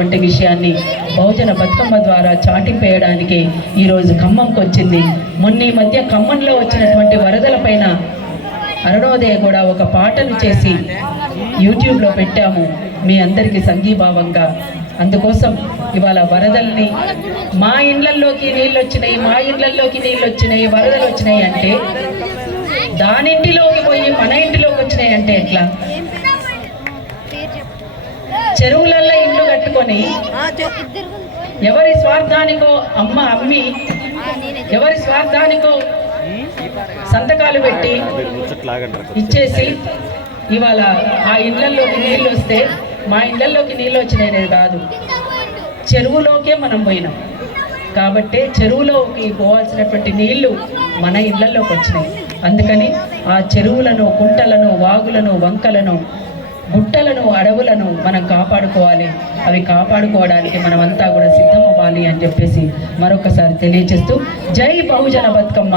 అనేటువంటి విషయాన్ని బహుజన బతుకమ్మ ద్వారా చాటింపేయడానికి ఈరోజు ఖమ్మంకి వచ్చింది మొన్న ఈ మధ్య ఖమ్మంలో వచ్చినటువంటి వరదల పైన అరుణోదయ కూడా ఒక పాటను చేసి యూట్యూబ్లో పెట్టాము మీ అందరికీ సంఘీభావంగా. అందుకోసం ఇవాళ వరదల్ని మా ఇళ్ళల్లోకి నీళ్ళు వచ్చినాయి మా ఇళ్ళల్లోకి నీళ్ళు వచ్చినాయి వరదలు వచ్చినాయి అంటే దానింటిలోకి పోయి మన ఇంటిలోకి వచ్చినాయి అంటే ఎట్లా? చెరువులలో ఇల్లు కట్టుకొని ఎవరి స్వార్థానికో అమ్మ అమ్మి ఎవరి స్వార్థానికో సంతకాలు పెట్టి ఇచ్చేసి ఇవాళ ఆ ఇళ్ళలోకి నీళ్ళు వస్తే మా ఇళ్ళలోకి నీళ్ళు వచ్చినాయి కాదు. చెరువులోకే మనం పోయినాం. కాబట్టి చెరువులోకి పోవాల్సినటువంటి నీళ్ళు మన ఇళ్ళలోకి వచ్చినాయి. అందుకని ఆ చెరువులను కుంటలను వాగులను వంకలను గుట్టలను అడవులను మనం కాపాడుకోవాలి. అవి కాపాడుకోవడానికి మనమంతా కూడా సిద్ధం అవ్వాలి అని చెప్పేసి మరొకసారి తెలియజేస్తూ జై బహుజన బతుకమ్మ.